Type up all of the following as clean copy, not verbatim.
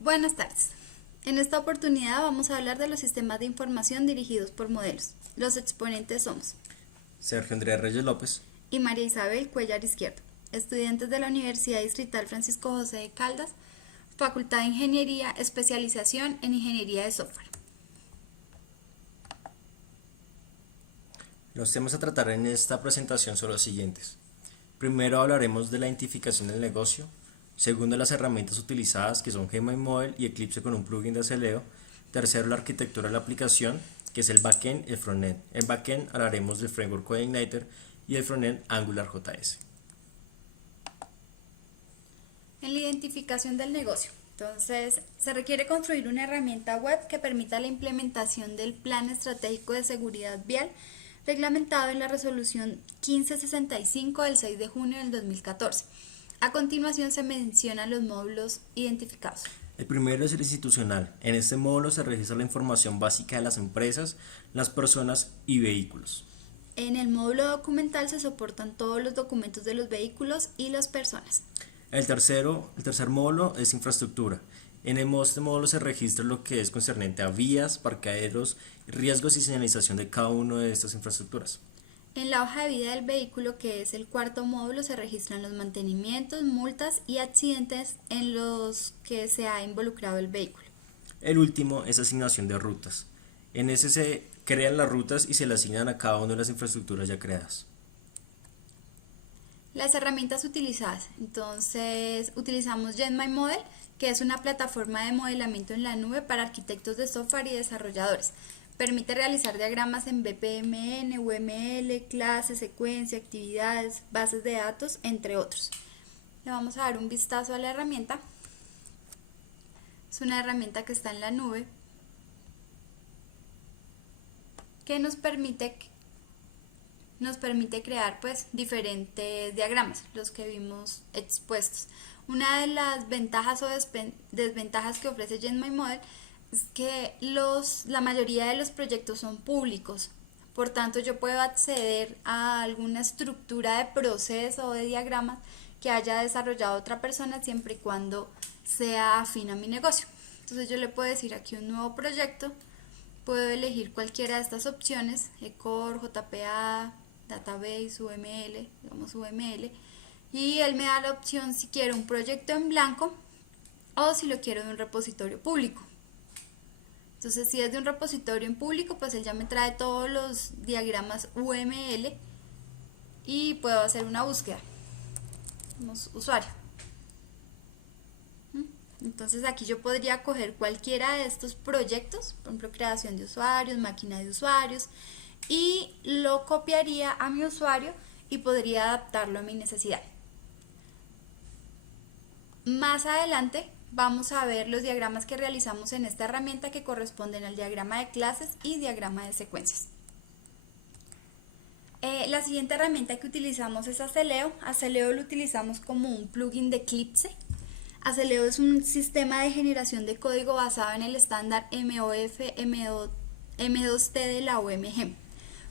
Buenas tardes. En esta oportunidad vamos a hablar de los sistemas de información dirigidos por modelos. Los exponentes somos Sergio Andrés Reyes López. y María Isabel Cuellar Izquierdo, estudiantes de la Universidad Distrital Francisco José de Caldas, Facultad de Ingeniería, especialización en Ingeniería de Software. Los temas a tratar en esta presentación son los siguientes. Primero hablaremos de la identificación del negocio. Segundo, las herramientas utilizadas, que son Gmail Model y Eclipse con un plugin de aceleo. Tercero, la arquitectura de la aplicación, que es el backend y el frontend. En backend hablaremos del framework CodeIgniter y el frontend AngularJS. En la identificación del negocio. Entonces, se requiere construir una herramienta web que permita la implementación del Plan Estratégico de Seguridad Vial reglamentado en la resolución 1565 del 6 de junio del 2014. A continuación se mencionan los módulos identificados. El primero es el institucional. En este módulo se registra la información básica de las empresas, las personas y vehículos. En el módulo documental se soportan todos los documentos de los vehículos y las personas. El tercer módulo es infraestructura. Este módulo se registra lo que es concerniente a vías, parqueaderos, riesgos y señalización de cada una de estas infraestructuras. En la hoja de vida del vehículo, que es el cuarto módulo, se registran los mantenimientos, multas y accidentes en los que se ha involucrado el vehículo. El último es asignación de rutas. En ese se crean las rutas y se le asignan a cada una de las infraestructuras ya creadas. Las herramientas utilizadas. Entonces, utilizamos JetMyModel, que es una plataforma de modelamiento en la nube para arquitectos de software y desarrolladores. Permite realizar diagramas en BPMN, UML, clases, secuencia, actividades, bases de datos, entre otros. Le vamos a dar un vistazo a la herramienta. Es una herramienta que está en la nube que nos permite crear pues diferentes diagramas, los que vimos expuestos. Una de las ventajas o desventajas que ofrece JetMyModel es que la mayoría de los proyectos son públicos, por tanto yo puedo acceder a alguna estructura de proceso o de diagramas que haya desarrollado otra persona siempre y cuando sea afín a mi negocio. Entonces yo le puedo decir aquí un nuevo proyecto, puedo elegir cualquiera de estas opciones, Ecor, JPA, Database, UML, digamos UML, y él me da la opción si quiero un proyecto en blanco o si lo quiero de un repositorio público. Entonces, si es de un repositorio en público, pues él ya me trae todos los diagramas UML y puedo hacer una búsqueda. Vamos, usuario. Entonces aquí yo podría coger cualquiera de estos proyectos, por ejemplo, creación de usuarios, máquina de usuarios, y lo copiaría a mi usuario y podría adaptarlo a mi necesidad. Más adelante vamos a ver los diagramas que realizamos en esta herramienta que corresponden al diagrama de clases y diagrama de secuencias. La siguiente herramienta que utilizamos es Aceleo. Aceleo lo utilizamos como un plugin de Eclipse. Aceleo es un sistema de generación de código basado en el estándar MOF M2T de la OMG.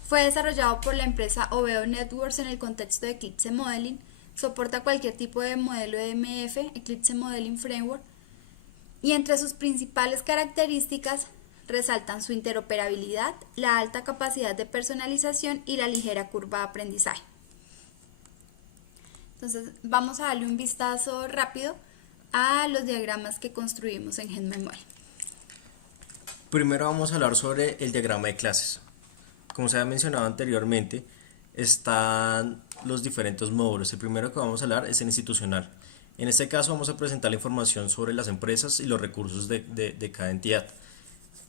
Fue desarrollado por la empresa Oveo Networks en el contexto de Eclipse Modeling. Soporta cualquier tipo de modelo de MF, Eclipse Modeling Framework, y entre sus principales características resaltan su interoperabilidad, la alta capacidad de personalización y la ligera curva de aprendizaje. Entonces vamos a darle un vistazo rápido a los diagramas que construimos en JetMyModel. Primero vamos a hablar sobre el diagrama de clases. Como se había mencionado anteriormente, están los diferentes módulos. El primero que vamos a hablar es el institucional. En este caso vamos a presentar la información sobre las empresas y los recursos de cada entidad.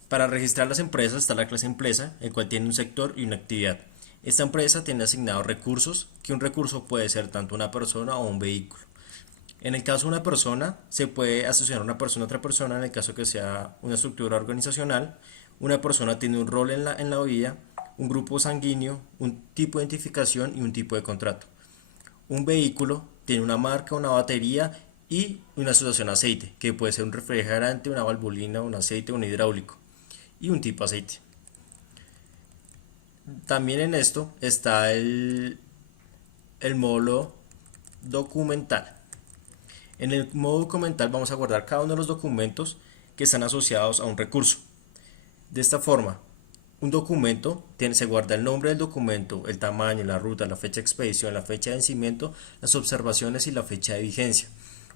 Para registrar las empresas está la clase empresa, el cual tiene un sector y una actividad. Esta empresa tiene asignados recursos, que un recurso puede ser tanto una persona o un vehículo. En el caso de una persona, se puede asociar una persona a otra persona en el caso que sea una estructura organizacional. Una persona tiene un rol en la vida, un grupo sanguíneo, un tipo de identificación y un tipo de contrato. Un vehículo tiene una marca, una batería y una asociación a aceite, que puede ser un refrigerante, una valvulina, un aceite, un hidráulico y un tipo de aceite. También en esto está el módulo documental. En el modo documental vamos a guardar cada uno de los documentos que están asociados a un recurso. De esta forma, un documento se guarda el nombre del documento, el tamaño, la ruta, la fecha de expedición, la fecha de vencimiento, las observaciones y la fecha de vigencia.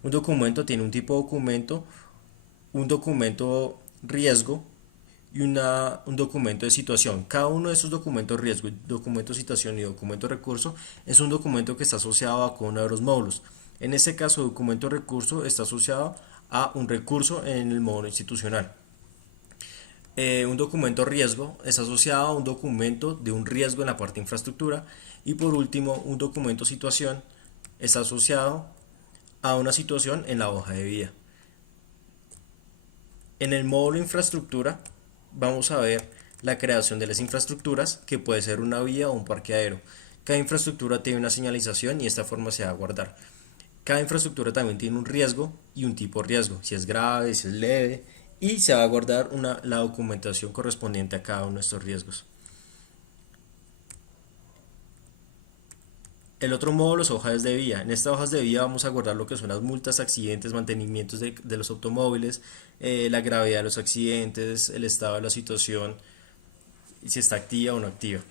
Un documento tiene un tipo de documento, un documento riesgo y un documento de situación. Cada uno de esos documentos riesgo, documento de situación y documento de recurso es un documento que está asociado a cada uno de los módulos. En este caso, documento de recurso está asociado a un recurso en el módulo institucional. Un documento riesgo es asociado a un documento de un riesgo en la parte de infraestructura. Y por último, un documento situación está asociado a una situación en la hoja de vida. En el módulo infraestructura vamos a ver la creación de las infraestructuras, que puede ser una vía o un parqueadero. Cada infraestructura tiene una señalización y de esta forma se va a guardar. Cada infraestructura también tiene un riesgo y un tipo de riesgo, si es grave, si es leve, y se va a guardar la documentación correspondiente a cada uno de estos riesgos. El otro módulo es hojas de vía. En estas hojas de vía vamos a guardar lo que son las multas, accidentes, mantenimientos de los automóviles, la gravedad de los accidentes, el estado de la situación, si está activa o no activa.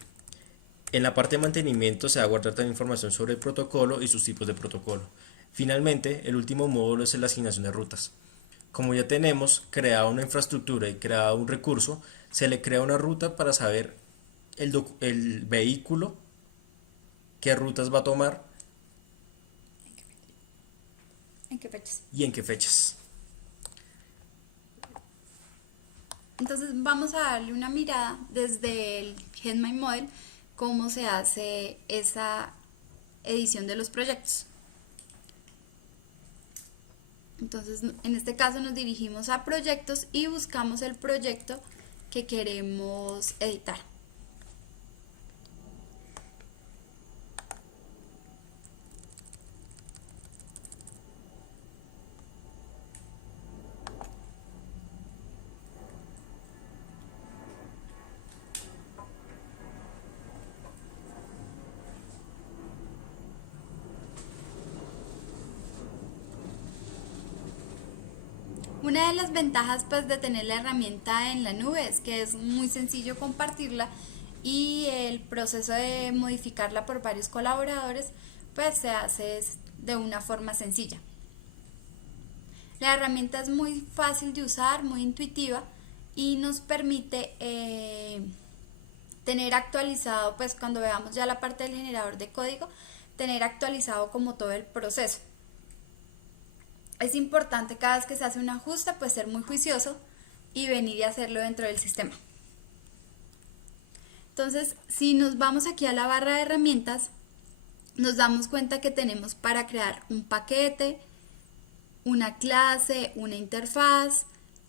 En la parte de mantenimiento se va a guardar también información sobre el protocolo y sus tipos de protocolo. Finalmente, el último módulo es la asignación de rutas. Como ya tenemos creada una infraestructura y creado un recurso, se le crea una ruta para saber el vehículo qué rutas va a tomar ¿En qué fechas? y en qué fechas. Entonces vamos a darle una mirada desde el GetMyModel cómo se hace esa edición de los proyectos. Entonces en este caso nos dirigimos a proyectos y buscamos el proyecto que queremos editar. Una de las ventajas pues de tener la herramienta en la nube es que es muy sencillo compartirla y el proceso de modificarla por varios colaboradores pues se hace de una forma sencilla. La herramienta es muy fácil de usar, muy intuitiva y nos permite tener actualizado, pues cuando veamos ya la parte del generador de código, tener actualizado como todo el proceso. Es importante cada vez que se hace un ajuste pues ser muy juicioso y venir y hacerlo dentro del sistema. Entonces, si nos vamos aquí a la barra de herramientas, nos damos cuenta que tenemos para crear un paquete, una clase, una interfaz,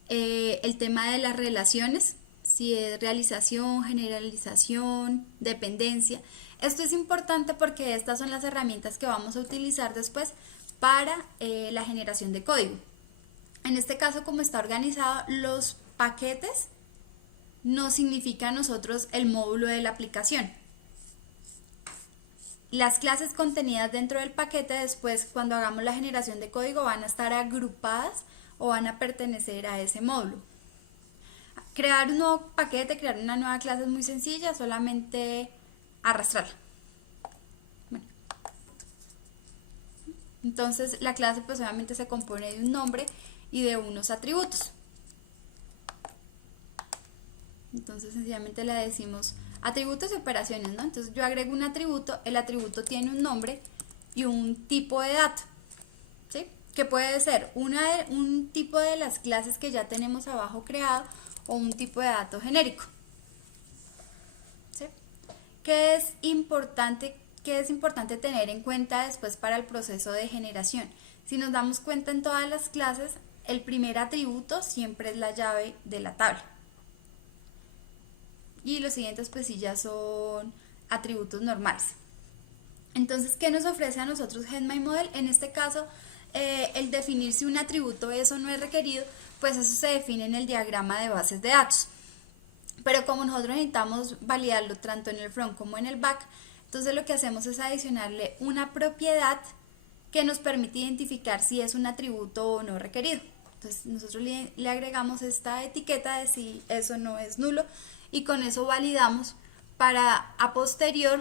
el tema de las relaciones, si es realización, generalización, dependencia. Esto es importante porque estas son las herramientas que vamos a utilizar después para la generación de código. En este caso, como está organizado, los paquetes no significa a nosotros el módulo de la aplicación. Las clases contenidas dentro del paquete después, cuando hagamos la generación de código, van a estar agrupadas o van a pertenecer a ese módulo. Crear un nuevo paquete, crear una nueva clase es muy sencilla, solamente arrastrarla. Entonces la clase pues obviamente se compone de un nombre y de unos atributos. Entonces sencillamente le decimos atributos y operaciones, ¿no? Entonces yo agrego un atributo, el atributo tiene un nombre y un tipo de dato, ¿sí? Que puede ser un tipo de las clases que ya tenemos abajo creado o un tipo de dato genérico, ¿sí? ¿Qué es importante tener en cuenta después para el proceso de generación? Si nos damos cuenta en todas las clases, el primer atributo siempre es la llave de la tabla. Y los siguientes pues sí ya son atributos normales. Entonces, ¿qué nos ofrece a nosotros GetMyModel? En este caso, el definir si un atributo es o no es requerido, pues eso se define en el diagrama de bases de datos. Pero como nosotros necesitamos validarlo tanto en el front como en el back, entonces lo que hacemos es adicionarle una propiedad que nos permite identificar si es un atributo o no requerido. Entonces nosotros le agregamos esta etiqueta de si eso no es nulo y con eso validamos para a posterior,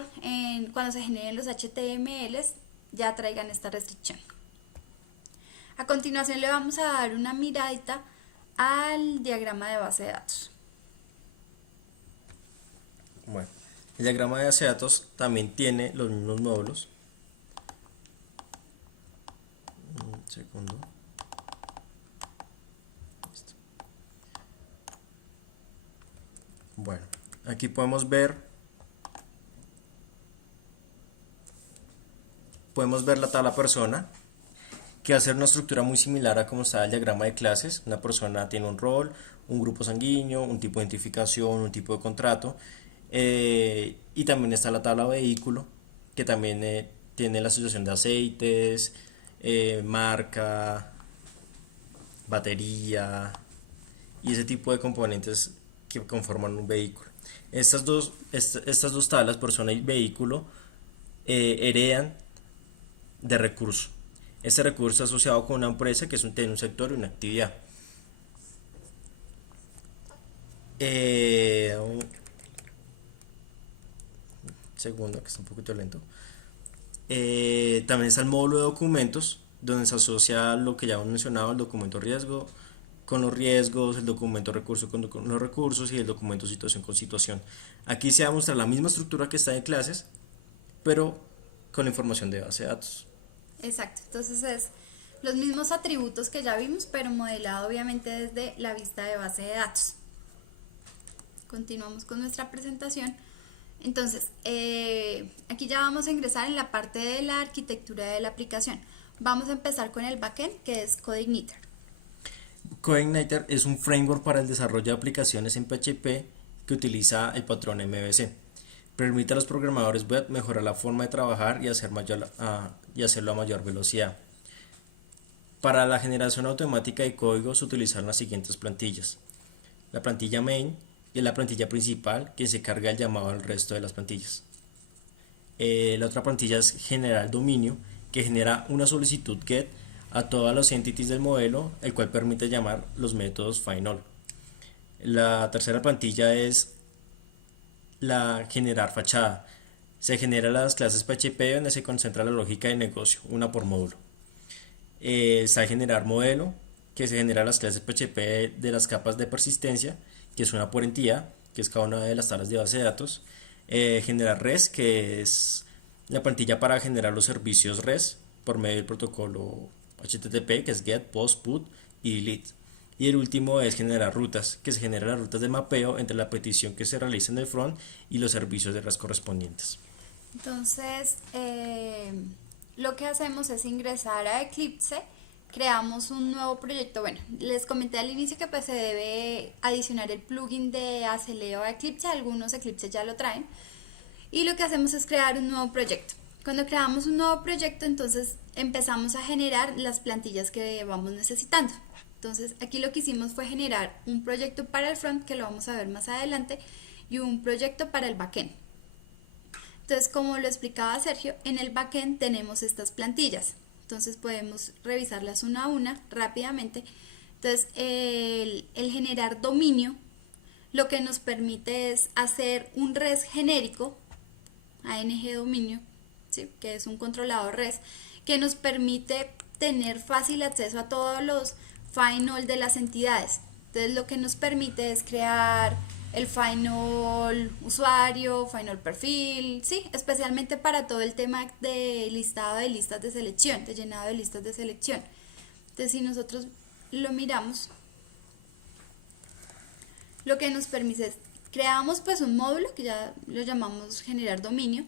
cuando se generen los HTMLs, ya traigan esta restricción. A continuación le vamos a dar una miradita al diagrama de base de datos. Bueno, el diagrama de base de datos también tiene los mismos módulos. Un segundo. Listo. Bueno, aquí podemos ver la tabla persona, que va a ser una estructura muy similar a como está el diagrama de clases. Una persona tiene un rol, un grupo sanguíneo, un tipo de identificación, un tipo de contrato, y también está la tabla vehículo, que también tiene la asociación de aceites, marca, batería y ese tipo de componentes que conforman un vehículo. Estas dos tablas, persona y vehículo, heredan de recurso. Este recurso es asociado con una empresa que tiene un sector y una actividad. Un segundo, que está un poquito lento. También está el módulo de documentos, donde se asocia lo que ya hemos mencionado, el documento riesgo con los riesgos, el documento recurso con los recursos y el documento situación con situación. Aquí se va a mostrar la misma estructura que está en clases, pero con la información de base de datos. Exacto, entonces es los mismos atributos que ya vimos, pero modelado obviamente desde la vista de base de datos. Continuamos con nuestra presentación. Entonces, aquí ya vamos a ingresar en la parte de la arquitectura de la aplicación. Vamos a empezar con el backend, que es CodeIgniter. CodeIgniter es un framework para el desarrollo de aplicaciones en PHP que utiliza el patrón MVC. Permite a los programadores web mejorar la forma de trabajar y hacerlo a mayor velocidad. Para la generación automática de código se utilizan las siguientes plantillas: la plantilla main y la plantilla principal, que se carga el llamado al resto de las plantillas. La otra plantilla es generar dominio, que genera una solicitud get a todas las entities del modelo, el cual permite llamar los métodos find_all. La tercera plantilla es la generar fachada. Se generan las clases PHP donde se concentra la lógica de negocio, una por módulo. Está el generar modelo, que se genera las clases PHP de las capas de persistencia, que es una por entidad, que es cada una de las tablas de base de datos. Generar REST, que es la plantilla para generar los servicios REST por medio del protocolo HTTP, que es GET, POST, PUT y DELETE. Y el último es generar rutas, que se generan las rutas de mapeo entre la petición que se realiza en el front y los servicios de REST correspondientes. Entonces, lo que hacemos es ingresar a Eclipse, creamos un nuevo proyecto. Bueno, les comenté al inicio que pues se debe adicionar el plugin de Acceleo a Eclipse, algunos Eclipse ya lo traen, y lo que hacemos es crear un nuevo proyecto. Cuando creamos un nuevo proyecto, entonces empezamos a generar las plantillas que vamos necesitando. Entonces aquí lo que hicimos fue generar un proyecto para el front, que lo vamos a ver más adelante, y un proyecto para el backend. Entonces, como lo explicaba Sergio, en el backend tenemos estas plantillas. Entonces podemos revisarlas una a una rápidamente. Entonces, el generar dominio lo que nos permite es hacer un REST genérico, ANG dominio, ¿sí?, que es un controlador REST, que nos permite tener fácil acceso a todos los find_all de las entidades. Entonces, lo que nos permite es crear el find_all usuario, find_all perfil, sí, especialmente para todo el tema de listado de listas de selección, de llenado de listas de selección. Entonces, si nosotros lo miramos, lo que nos permite es, creamos pues un módulo que ya lo llamamos generar dominio,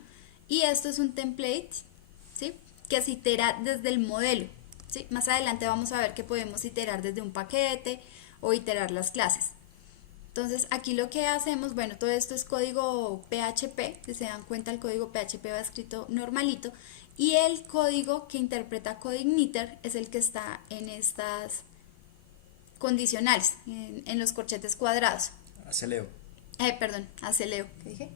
y esto es un template, ¿sí?, que se itera desde el modelo, ¿sí? Más adelante vamos a ver que podemos iterar desde un paquete o iterar las clases. Entonces aquí lo que hacemos, bueno, todo esto es código PHP, si se dan cuenta el código PHP va escrito normalito, y el código que interpreta CodeIgniter es el que está en estas condicionales, en los corchetes cuadrados. Acceleo. Perdón, Acceleo, ¿qué dije?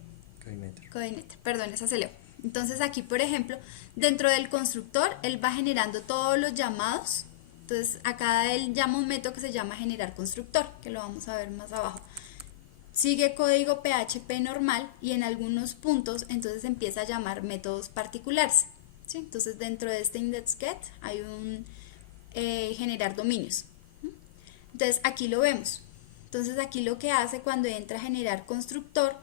CodeIgniter. CodeIgniter, perdón, es Acceleo. Entonces aquí, por ejemplo, dentro del constructor, él va generando todos los llamados. Entonces acá él llama un método que se llama generar constructor, que lo vamos a ver más abajo. Sigue código PHP normal y en algunos puntos entonces empieza a llamar métodos particulares, ¿sí? Entonces dentro de este index_get hay un generar dominios. Entonces aquí lo vemos. Entonces aquí lo que hace cuando entra a generar constructor,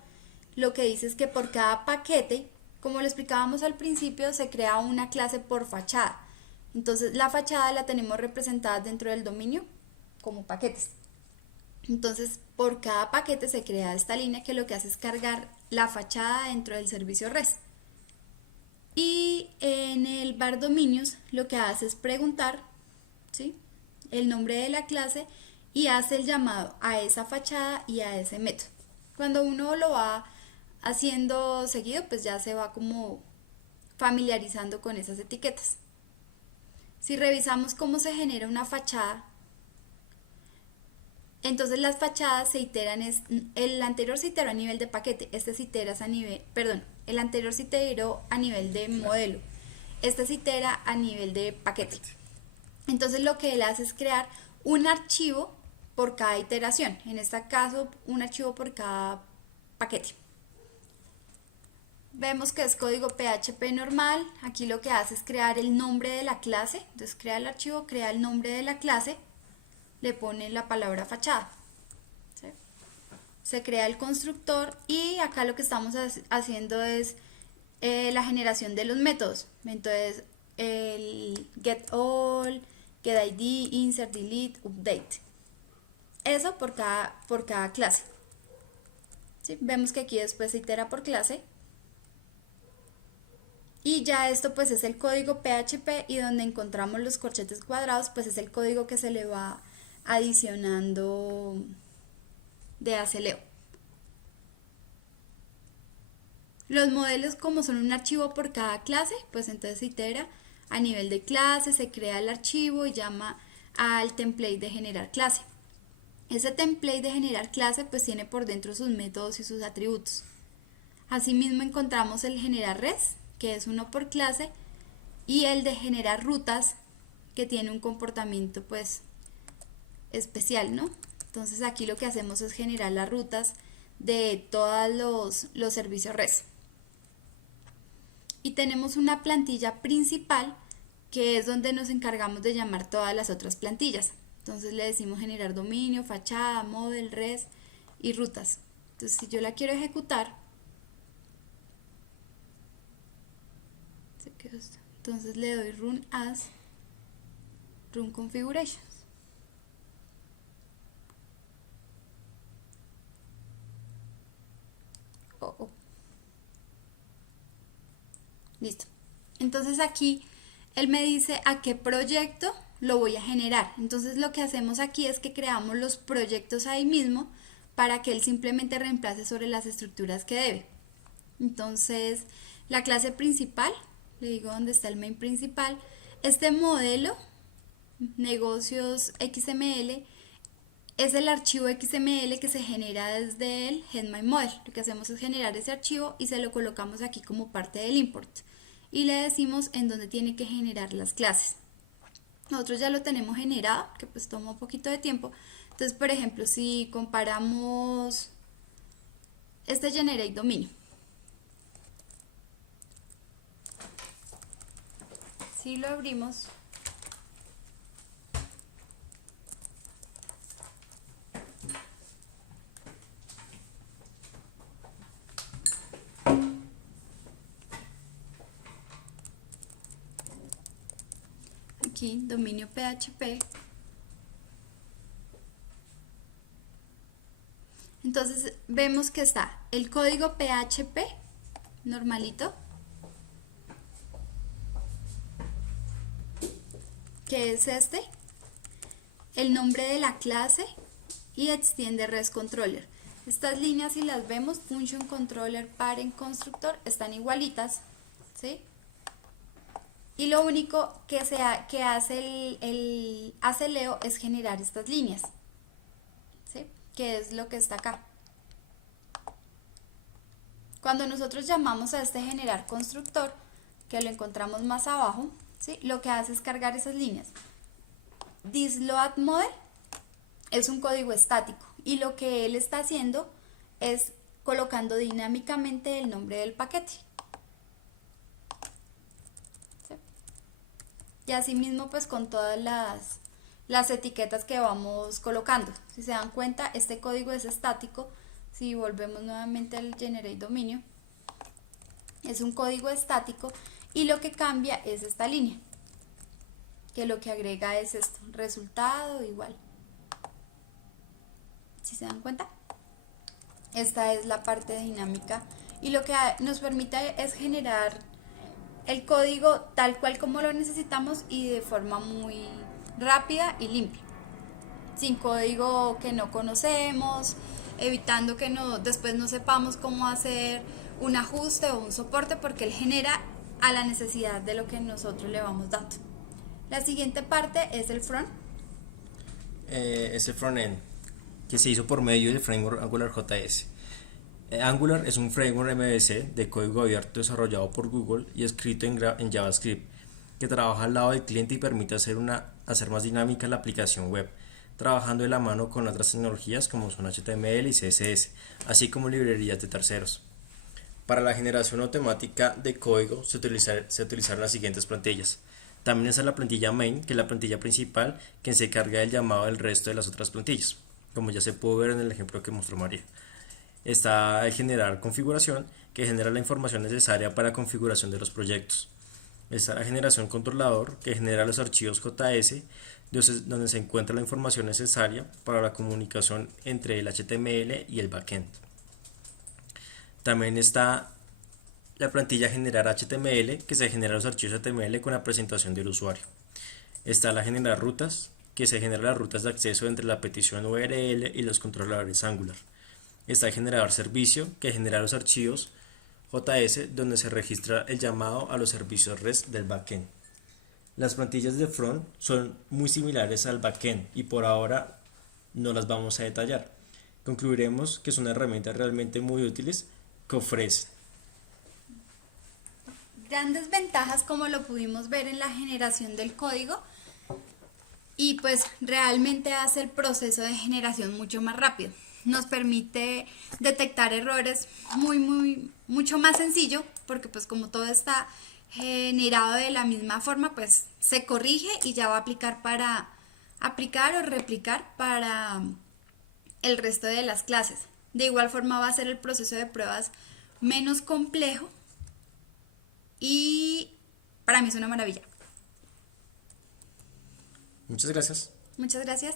lo que dice es que por cada paquete, como lo explicábamos al principio, se crea una clase por fachada. Entonces la fachada la tenemos representada dentro del dominio como paquetes. Entonces por cada paquete se crea esta línea que lo que hace es cargar la fachada dentro del servicio REST. Y en el var dominios lo que hace es preguntar, ¿sí?, el nombre de la clase y hace el llamado a esa fachada y a ese método. Cuando uno lo va haciendo seguido, pues ya se va como familiarizando con esas etiquetas. Si revisamos cómo se genera una fachada, entonces las fachadas se iteran, el anterior se iteró a nivel de paquete, este se itera a nivel, perdón, el anterior se iteró a nivel de modelo, este se itera a nivel de paquete. Entonces lo que él hace es crear un archivo por cada iteración, en este caso un archivo por cada paquete. Vemos que es código PHP normal, aquí lo que hace es crear el nombre de la clase, entonces crea el archivo, crea el nombre de la clase, le pone la palabra fachada, ¿sí? Se crea el constructor y acá lo que estamos haciendo es la generación de los métodos, entonces el getAll, getID, insert, delete, update. Eso por cada clase. ¿Sí? Vemos que aquí después se itera por clase. Y ya esto pues es el código PHP y donde encontramos los corchetes cuadrados pues es el código que se le va adicionando de aceleo. Los modelos como son un archivo por cada clase, pues entonces se itera a nivel de clase, se crea el archivo y llama al template de generar clase. Ese template de generar clase pues tiene por dentro sus métodos y sus atributos. Asimismo encontramos el generar res, que es uno por clase, y el de generar rutas, que tiene un comportamiento pues especial, ¿no? Entonces aquí lo que hacemos es generar las rutas de todos los servicios res. Y tenemos una plantilla principal que es donde nos encargamos de llamar todas las otras plantillas. Entonces le decimos generar dominio, fachada, model, res y rutas. Entonces si yo la quiero ejecutar, entonces le doy run as, run configurations. Listo. Entonces aquí él me dice a qué proyecto lo voy a generar. Entonces lo que hacemos aquí es que creamos los proyectos ahí mismo para que él simplemente reemplace sobre las estructuras que debe. Entonces la clase principal, le digo dónde está el main principal, este modelo, negocios XML, es el archivo XML que se genera desde el GetMyModel. Lo que hacemos es generar ese archivo y se lo colocamos aquí como parte del import. Y le decimos en dónde tiene que generar las clases. Nosotros ya lo tenemos generado, que pues toma un poquito de tiempo. Entonces, por ejemplo, si comparamos este generate dominio. Si lo abrimos, aquí dominio PHP, entonces vemos que está el código PHP normalito, que es este, el nombre de la clase y extiende REST controller. Estas líneas, si las vemos, function controller, parent constructor, están igualitas, ¿sí? Y lo único que hace el aceleo es generar estas líneas, ¿sí? Que es lo que está acá. Cuando nosotros llamamos a este generar constructor, que lo encontramos más abajo, ¿sí? Lo que hace es cargar esas líneas. ThisLoadModel es un código estático y lo que él está haciendo es colocando dinámicamente el nombre del paquete. ¿Sí? Y asimismo pues con todas las etiquetas que vamos colocando. Si se dan cuenta, este código es estático. Si volvemos nuevamente al generate dominio, es un código estático y lo que cambia es esta línea, que lo que agrega es esto, resultado igual. Si se dan cuenta, esta es la parte dinámica y lo que nos permite es generar el código tal cual como lo necesitamos y de forma muy rápida y limpia, sin código que no conocemos, evitando que después no sepamos cómo hacer un ajuste o un soporte, porque él genera a la necesidad de lo que nosotros le vamos dando. La siguiente parte es el front. Es el frontend que se hizo por medio del framework AngularJS. Angular es un framework MVC de código abierto desarrollado por Google y escrito en JavaScript, que trabaja al lado del cliente y permite hacer más dinámica la aplicación web, trabajando de la mano con otras tecnologías como son HTML y CSS, así como librerías de terceros. Para la generación automática de código se utilizaron las siguientes plantillas. También está la plantilla main, que es la plantilla principal que se encarga del llamado del resto de las otras plantillas, como ya se pudo ver en el ejemplo que mostró María. Está el generar configuración, que genera la información necesaria para la configuración de los proyectos. Está la generación controlador, que genera los archivos JS, donde se encuentra la información necesaria para la comunicación entre el HTML y el backend. También está la plantilla generar HTML, que se genera los archivos HTML con la presentación del usuario. Está la generar rutas, que se genera las rutas de acceso entre la petición URL y los controladores Angular. Está el generador servicio, que genera los archivos JS donde se registra el llamado a los servicios REST del backend. Las plantillas de front son muy similares al backend y por ahora no las vamos a detallar. Concluiremos que son herramientas realmente muy útiles que ofrecen grandes ventajas, como lo pudimos ver en la generación del código, y pues realmente hace el proceso de generación mucho más rápido. Nos permite detectar errores mucho más sencillo, porque pues como todo está generado de la misma forma, pues se corrige y ya va a aplicar o replicar para el resto de las clases. De igual forma va a ser el proceso de pruebas menos complejo y para mí es una maravilla. Muchas gracias. Muchas gracias.